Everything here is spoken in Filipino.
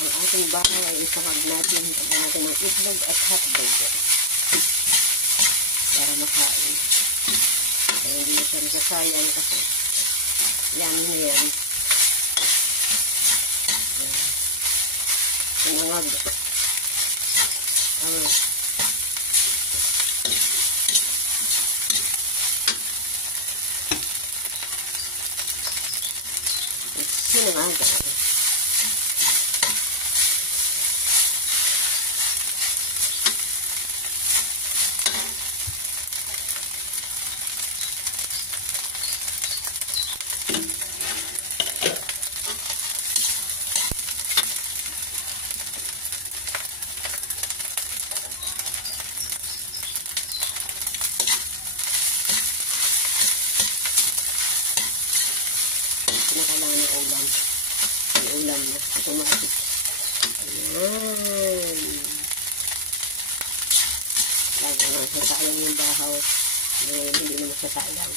Ang ating bahaw ay isawag natin. Lagyan natin ng itlog at hotdog. Para makain. Kaya hindi na siya nasasayang kasi yummy na yan. Sinangag. Sinangag. Kinakailangan ng ulam. May ulam na. Automatic. Ayan. Lagi na sasayang yung bahaw. Ngayon, hindi na masasayang.